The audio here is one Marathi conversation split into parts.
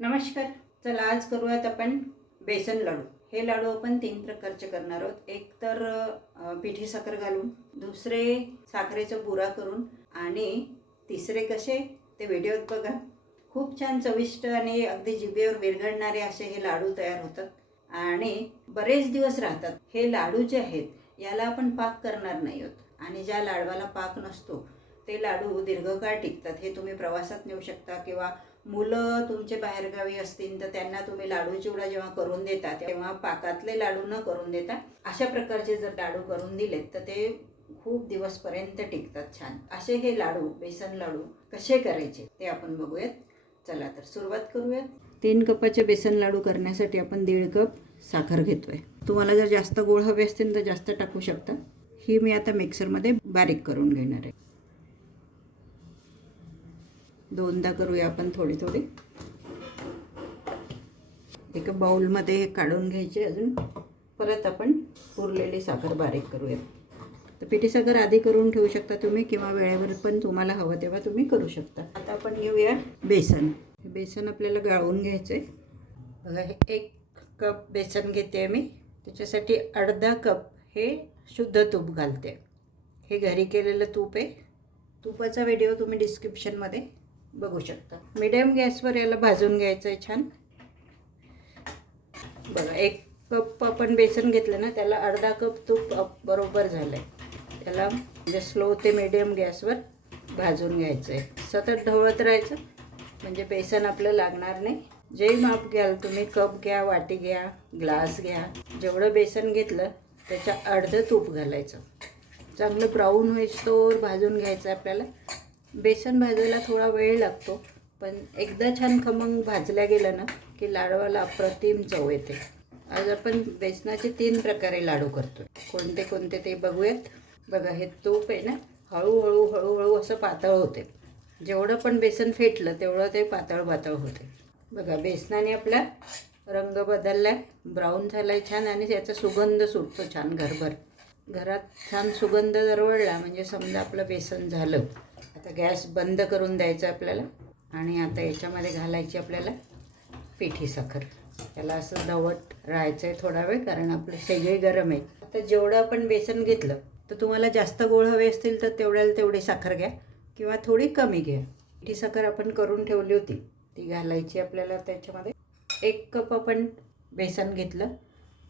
नमस्कार चला आज करूयात आपण बेसन लाडू. हे लाडू आपण तीन प्रकारचे करणार आहोत. एक तर पिठी साखर घालून दुसरे साखरेचा बुरा करून आणि तिसरे कसे ते व्हिडिओत बघा. खूप छान चविष्ट आणि अगदी जिभेवर विरघळणारे असे हे लाडू तयार होतात आणि बरेच दिवस राहतात. हे लाडू जे आहेत याला आपण पाक करणार नाही आहोत. आणि ज्या लाडवाला पाक नसतो ते लाडू दीर्घकाळ टिकतात. हे तुम्ही प्रवासात नेऊ शकता किंवा मुलं तुमचे बाहेरगावी असतील तर त्यांना तुम्ही लाडू चिवडा जेव्हा करून देता तेव्हा पाकातले लाडू न करून देता अशा प्रकारचे जर लाडू करून दिलेत तर ते खूप दिवसपर्यंत टिकतात छान. असे हे लाडू बेसन लाडू कसे करायचे ते आपण बघूयात. चला तर सुरुवात करूयात. तीन कपाचे बेसन लाडू करण्यासाठी आपण दीड कप साखर घेतोय. तुम्हाला जर जास्त गोड हवे असतील तर जास्त टाकू शकता. ही मी आता मिक्सरमध्ये बारीक करून घेणार आहे. दोनदा करूया आपण थोडी थोडी. एका बाउलमध्ये हे काढून घ्यायचे अजून. परत आपण उरलेली साखर बारीक करूयात तर पिठी साखर आधी करून ठेवू शकता तुम्ही किंवा वेळेवर पण तुम्हाला हवं तेव्हा तुम्ही करू शकता. आता आपण घेऊया बेसन. बेसन आपल्याला गाळून घ्यायचं आहे बघा हे एक कप बेसन घेते मी त्याच्यासाठी अर्धा कप हे शुद्ध तूप घालते. हे घरी केलेलं तूप आहे. तुपाचा व्हिडिओ तुम्ही डिस्क्रिप्शनमध्ये बघू शकता. मिडियम गॅसवर याला भाजून घ्यायचं आहे छान. बघा एक कप आपण बेसन घेतलं ना त्याला अर्धा कप तूप बरोबर झालं आहे त्याला म्हणजे स्लो ते मिडियम गॅसवर भाजून घ्यायचं आहे सतत ढवळत राहायचं म्हणजे बेसन आपलं लागणार नाही. जे माप घ्याल तुम्ही कप घ्या वाटी घ्या ग्लास घ्या जेवढं बेसन घेतलं त्याच्या अर्धं तूप घालायचं. चांगलं ब्राऊन होईस्तोवर भाजून घ्यायचं आपल्याला. बेसन भाजायला थोडा वेळ लागतो पण एकदा छान खमंग भाजल्या गेलं ना की लाडवाला अप्रतिम चव येते. आज आपण बेसनाचे तीन प्रकारे लाडू करतो कोणते कोणते ते बघूयात. बघा हे तूप आहे ना हळूहळू हळूहळू असं पातळ होते. जेवढं पण बेसन फेटलं तेवढं ते पातळ पातळ होते. बघा बेसनाने आपला रंग बदलला आहे ब्राऊन झाला आहे छान आणि त्याचा सुगंध सुटतो छान घरभर. घरात छान सुगंध दरवळला म्हणजे समजा आपलं बेसन झालं आता गॅस बंद करून द्यायचा आपल्याला आणि आता याच्यामध्ये घालायची आपल्याला पिठी साखर. त्याला असं दवट राहायचं आहे थोडा वेळ कारण आपले शेगळे गरम आहे. आता जेवढं आपण बेसन घेतलं तर तुम्हाला जास्त गोळ हवे असतील तर तेवढ्याला तेवढी साखर घ्या किंवा थोडी कमी घ्या. पिठी साखर आपण करून ठेवली होती ती घालायची आपल्याला त्याच्यामध्ये. एक कप आपण बेसन घेतलं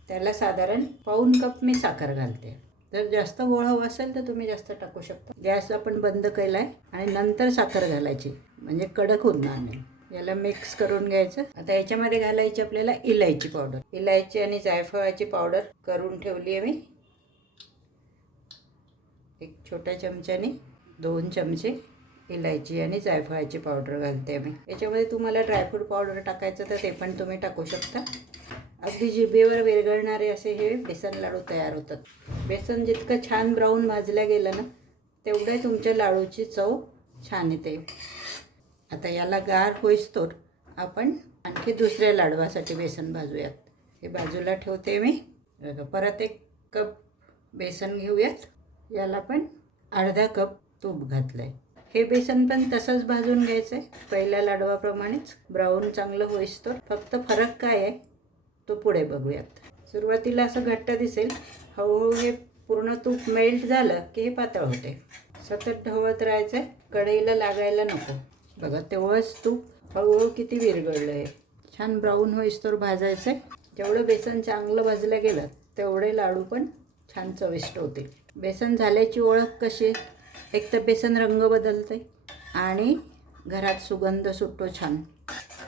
त्याला साधारण पाऊन कप मी साखर घालते. जर जास्त गोळ हवं असेल तर तुम्ही जास्त टाकू शकता. गॅस आपण बंद केला आहे आणि नंतर साखर घालायची. म्हणजे कडक होणार नाही. याला मिक्स करून घ्यायचं. आता याच्यामध्ये घालायची आपल्याला इलायची पावडर इलायची आणि जायफळाची पावडर करून ठेवली आहे मी. एक छोट्या चमच्याने दोन चमचे इलायची आणि जायफळाची पावडर घालते मी. याच्यामध्ये तुम्हाला ड्रायफ्रूट पावडर टाकायचं तर ते पण तुम्ही टाकू शकता. अगदी जिभेवर विरघळणारे असे हे बेसन लाडू तयार होतात. बेसन जितकं छान ब्राऊन भाजलं गेलं ना तेवढे तुमच्या लाडूची चव छान येते. आता याला गार होईस्तोर आपण आणखी दुसऱ्या लाडवासाठी बेसन भाजूयात. हे बाजूला ठेवते मी. बघा, परत एक कप बेसन घेऊयात. याला पण अर्धा कप तूप घातलं आहे हे बेसन पण तसंच भाजून घ्यायचं आहे पहिल्या लाडवाप्रमाणेच ब्राऊन चांगलं होईस्तोर फक्त फरक काय आहे? तो पुढे बघूयात. सुरुवातीला असं घट्ट दिसेल. हळूहळू हे पूर्ण तूप मेल्ट झालं की हे पातळ होते. सतत ढवळत राहायचं कढईला लागायला नको. बघा तेवढंच तूप हळूहळू किती विरघळलं आहे छान ब्राऊन होईस्तोवर भाजायचं आहे जेवढं बेसन चांगलं भाजलं गेलं तेवढे लाडू पण छान चविष्ट होतील. बेसन झाल्याची ओळख कशी? एक तर बेसन रंग बदलते आणि घरात सुगंध सुटतो छान.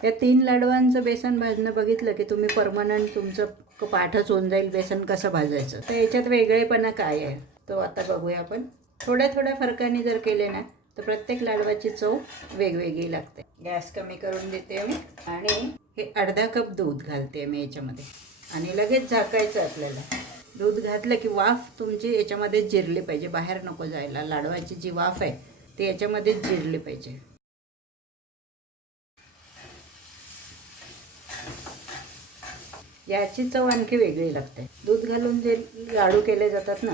या तीन लाडवांचं बेसन भाजणं बघितलं की तुम्ही परमनंट तुमचं पाठच होऊन जाईल बेसन कसं भाजायचं? तर याच्यात वेगळेपणा काय आहे? तो आता बघूया आपण. थोड्या थोड्या फरकाने जर केले ना तर प्रत्येक लाडवाची चव वेगवेगळी लागते. गॅस कमी करून देते मी आणि हे अर्धा कप दूध घालते मी याच्यामध्ये. आणि लगेच झाकायचं आपल्याला. दूध घातलं की वाफ तुमची याच्यामध्ये जिरली पाहिजे. बाहेर नको जायला. लाडवाची जी वाफ आहे ती याच्यामध्येच जिरली पाहिजे. याची चव आणखी वेगळी लागते. दूध घालून जे लाडू केले जातात ना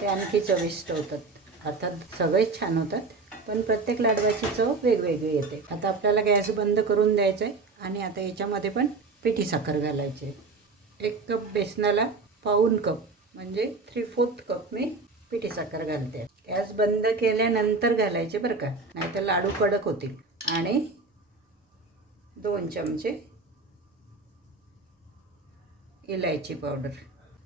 ते आणखी चविष्ट होतात. अर्थात सगळेच छान होतात पण प्रत्येक लाडवाची चव वेगवेगळी येते. आता आपल्याला गॅस बंद करून द्यायचा आहे आणि आता याच्यामध्ये पण पिठी साखर घालायची. आहे एक कप बेसनाला पाऊन कप म्हणजे थ्री फोर्थ कप मी पिठी साखर घालते. गॅस बंद केल्यानंतर घालायचे बरं का नाहीतर लाडू कडक होतील. आणि दोन चमचे इलायची पावडर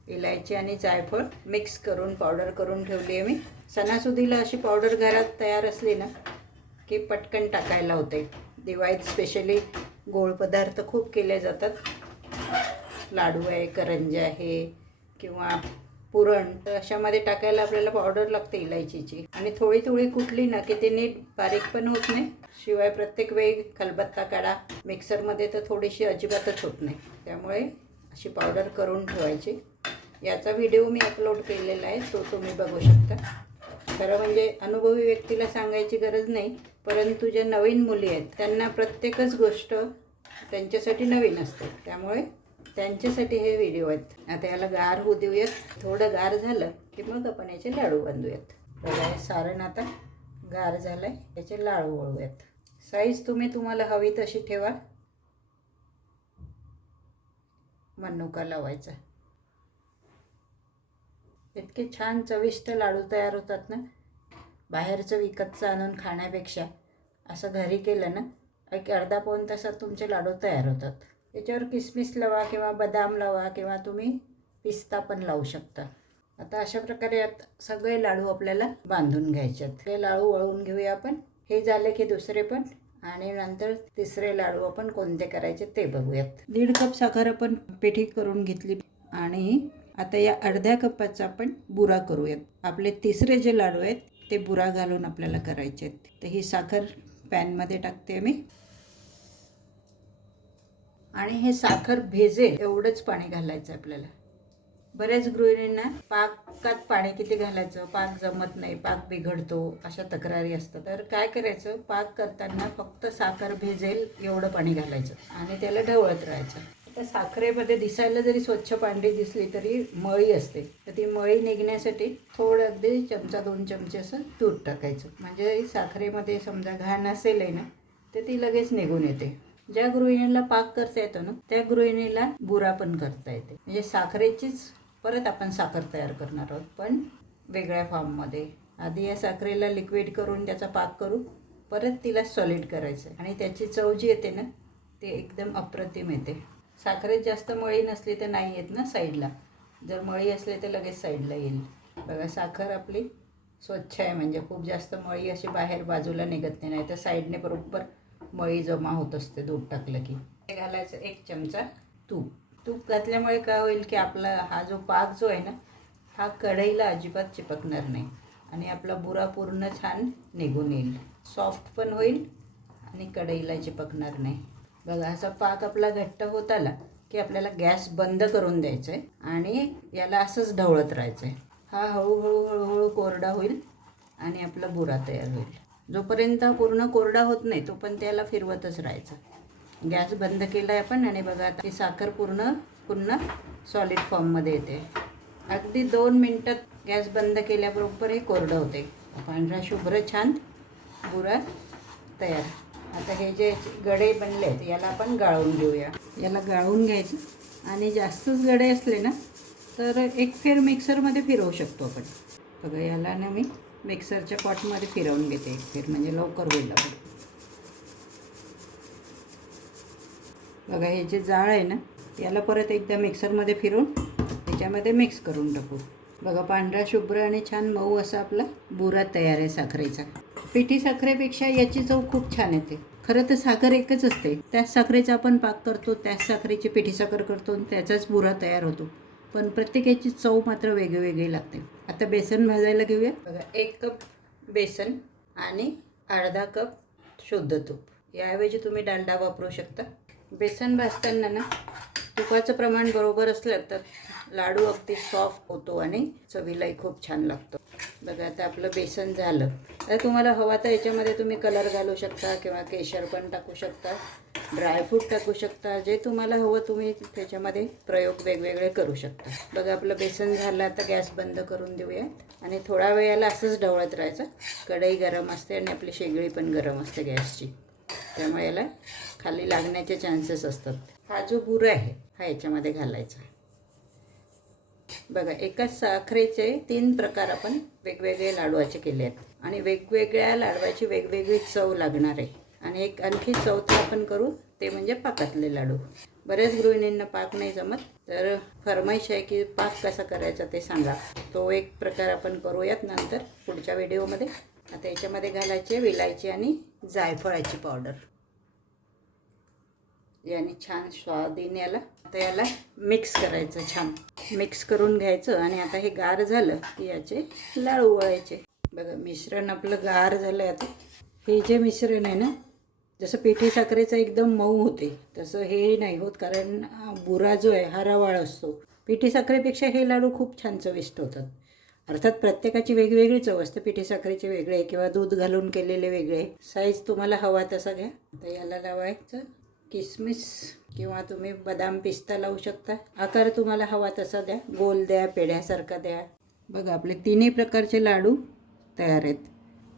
इलायची आणि जायफळ मिक्स करून पावडर करून ठेवली आहे मी. सणासुदीला अशी पावडर घरात तयार असली ना की पटकन टाकायला होते. दिवाळीत स्पेशली गोड पदार्थ खूप केले जातात. लाडू आहे करंजी आहे किंवा पुरण. तर अशामध्ये टाकायला आपल्याला पावडर लागते इलायचीची. आणि थोडी थोडी कुठली ना की ते नीट बारीक पण होत नाही. शिवाय प्रत्येक वेळी खलबत्ता काढा. मिक्सरमध्ये तर थोडीशी अजिबातच होत नाही. त्यामुळे अशी पावडर करून ठेवायची. याचा व्हिडिओ मी अपलोड केलेला आहे तो तुम्ही बघू शकता. खरं म्हणजे अनुभवी व्यक्तीला सांगायची गरज नाही परंतु ज्या नवीन मुली आहेत त्यांना प्रत्येकच गोष्ट त्यांच्यासाठी नवीन असते. त्यामुळे त्यांच्यासाठी हे व्हिडिओ आहेत. आता याला गार होऊ देऊयात. थोडं गार झालं की मग आपण याचे लाडू बांधूयात. बघा हे सारण आता गार झालं आहे याचे लाडू वळूयात साईज तुम्ही तुम्हाला हवी तशी ठेवा. मनुका लावायचा. इतके छान चविष्ट लाडू तयार होतात ना. बाहेरचं विकतचं आणून खाण्यापेक्षा असं घरी केलं ना एक अर्धा पाऊण तासात तुमचे लाडू तयार होतात. याच्यावर किसमिस लावा किंवा बदाम लावा किंवा तुम्ही पिस्ता पण लावू शकता. आता अशा प्रकारे यात सगळे लाडू आपल्याला बांधून घ्यायचे आहेत. हे लाडू वळवून घेऊया आपण. हे झाले की दुसरे पण. आणि नंतर तिसरे लाडू आपण कोणते करायचे ते बघूयात. दीड कप साखर आपण पेठी करून घेतली आणि आता या अर्ध्या कपाचा आपण बुरा करूयात. आपले तिसरे जे लाडू आहेत ते बुरा घालून आपल्याला करायचे आहेत. तर ही साखर पॅनमध्ये टाकते मी आणि हे साखर भेजेल एवढंच पाणी घालायचं आपल्याला. बऱ्याच गृहिणींना पाकात पाणी किती घालायचं पाक जमत नाही पाक बिघडतो अशा तक्रारी असतात. तर काय करायचं? पाक करताना फक्त साखर भिजेल एवढं पाणी घालायचं आणि त्याला ढवळत राहायचं. आता साखरेमध्ये दिसायला जरी स्वच्छ पांढरी दिसली तरी मळी असते. तर ती मळी निघण्यासाठी थोडं अगदी चमचा दोन चमचे असं दूध टाकायचं. म्हणजे साखरेमध्ये समजा घाण असेल आहे ना तर ती लगेच निघून येते. ज्या गृहिणीला पाक करता येतो ना त्या गृहिणीला बुरा पण करता येते. म्हणजे साखरेचीच परत आपण साखर तयार करणार आहोत पण वेगळ्या फॉर्ममध्ये आधी या साखरेला लिक्विड करून त्याचा पाक करू परत तिला सॉलिड करायचं आहे. आणि त्याची चव जी येते ना ती एकदम अप्रतिम येते. साखरेत जास्त मळी नसली तर नाही येत ना साईडला जर मळी असली तर लगेच साईडला येईल. बघा साखर आपली स्वच्छ आहे म्हणजे खूप जास्त मळी अशी बाहेर बाजूला निघत नाही तर साईडने बरोबर मळी जमा होत असते दूध टाकलं की. घालायचं एक चमचा तूप. तूप घातल्यामुळे काय होईल की आपला हा जो पाक जो आहे ना हा कढईला अजिबात चिपकणार नाही. आणि आपला बुरा पूर्ण छान निघून येईल. सॉफ्ट पण होईल आणि कढईला चिपकणार नाही. बघा असा पाक आपला घट्ट होत आला की आपल्याला गॅस बंद करून द्यायचा आहे आणि याला असंच ढवळत राहायचं आहे हा हळूहळू हळूहळू कोरडा होईल आणि आपला बुरा तयार होईल. जोपर्यंत हा पूर्ण कोरडा होत नाही तोपर्यंत त्याला फिरवतच राहायचं. गॅस बंद केला आहे आपण आणि बघा आता ही साखर पूर्ण पूर्ण सॉलिड फॉर्ममध्ये येते. अगदी दोन मिनटात गॅस बंद केल्याबरोबर हे कोरडं होते. पांढरा शुभ्र छान बुरा तयार. आता हे जे गडे बनले आहेत याला आपण गाळून घेऊया. याला गाळून घ्यायचं. आणि जास्तच गडे असले ना तर एक फेर मिक्सरमध्ये फिरवू शकतो आपण. बघा याला ना मी मिक्सरच्या पॉटमध्ये फिरवून घेते. एक फेर म्हणजे लवकर होईल. आपण बघा हे जे जाळ आहे ना याला परत एकदा मिक्सरमध्ये फिरून त्याच्यामध्ये मिक्स करून टाकू. बघा पांढरा शुभ्र आणि छान मऊ असा आपला बुरा तयार आहे साखरेचा. पिठी साखरेपेक्षा याची चव खूप छान येते. खरं तर साखर एकच असते. त्याच साखरेचा आपण पाक करतो त्याच साखरेची पिठी साखर करतो आणि त्याचाच बुरा तयार होतो. पण प्रत्येकाची चव मात्र वेगळी वेगळी लागते. आता बेसन भाजायला घेऊया. बघा एक कप बेसन आणि अर्धा कप शुद्ध तूप. याऐवजी तुम्ही डालडा वापरू शकता. बेसन भाजताना ना तुपाचं प्रमाण बरोबर असलं तर लाडू अगदी सॉफ्ट होतो आणि चवीलाही खूप छान लागतो. बघा आता आपलं बेसन झालं. तर तुम्हाला हवा तर याच्यामध्ये तुम्ही कलर घालू शकता किंवा केशर पण टाकू शकता ड्रायफ्रूट टाकू शकता जे तुम्हाला हवं तुम्ही त्याच्यामध्ये प्रयोग वेगवेगळे करू शकता. बघा आपलं बेसन झालं आता गॅस बंद करून देऊयात आणि थोडा वेळाला असंच ढवळत राहायचं. कढई गरम असते आणि आपली शेगडी पण गरम असते गॅसची. त्यामुळे याला खाली लागण्याचे चान्सेस असतात. हा जो बुरा आहे हा याच्यामध्ये घालायचा. बघा एकाच साखरेचे तीन प्रकार आपण वेगवेगळे लाडवाचे केले आहेत. आणि वेगवेगळ्या लाडवाची वेगवेगळी चव लागणार आहे. आणि एक आणखी चौथा आपण करू ते म्हणजे पाकातले लाडू. बऱ्याच गृहिणींना पाक नाही जमत तर फरमाईश आहे की पाक कसा करायचा ते सांगा. तो एक प्रकार आपण करूयात नंतर पुढच्या व्हिडिओमध्ये. आता याच्यामध्ये घालायचे विलायची आणि जायफळाची पावडर. याने छान स्वाद येईन याला. आता याला मिक्स करायचं छान. मिक्स करून घ्यायचं आणि आता हे गार झालं की याचे लाडू वळायचे बघा मिश्रण आपलं गार झालं आता. हे जे मिश्रण आहे ना जसं पिठी साखरेचं एकदम मऊ होते तसं हे नाही होत कारण बुरा जो आहे हा रवाळ असतो. पिठी साखरेपेक्षा हे लाडू खूप छान चविष्ट होतात. अर्थात प्रत्येकाची वेगवेगळी चव असते. पिठी साखरेचे वेगळे किंवा दूध घालून केलेले वेगळे. साईज तुम्हाला हवा तसा घ्या. तर याला लावायचं किसमिस किंवा तुम्ही बदाम पिस्ता लावू शकता. आकार तुम्हाला हवा तसा द्या. गोल द्या पेढ्यासारखा द्या. बघा आपले तिन्ही प्रकारचे लाडू तयार आहेत.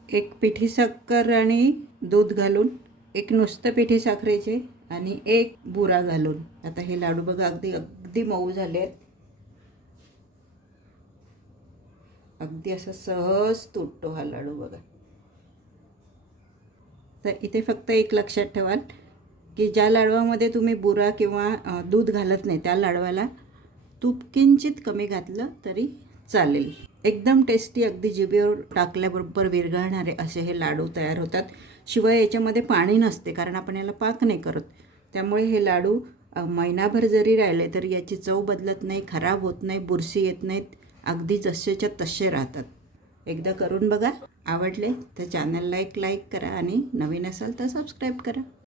एक पिठी साखर आणि दूध घालून एक नुसतं पिठी साखरेचे आणि एक बुरा घालून. आता हे लाडू बघा अगदी अगदी मऊ झाले आहेत. अगदी असं सहज तुटतो हा लाडू बघा. तर इथे फक्त एक लक्षात ठेवाल की ज्या लाडवामध्ये तुम्ही बुरा किंवा दूध घालत नाही त्या लाडवाला तूप किंचित कमी घातलं तरी चालेल. एकदम टेस्टी अगदी जिभेवर टाकल्याबरोबर विरघळणारे असे हे लाडू तयार होतात. शिवाय याच्यामध्ये पाणी नसते कारण आपण याला पाक नाही करत. त्यामुळे हे लाडू महिनाभर जरी राहिले तरी याची चव बदलत नाही खराब होत नाही बुरशी येत नाहीत. अगदी जसेच्या तसे राहतात. एकदा करून बघा. आवडले तर चॅनलला एक लाईक करा आणि नवीन असाल तर सबस्क्राईब करा.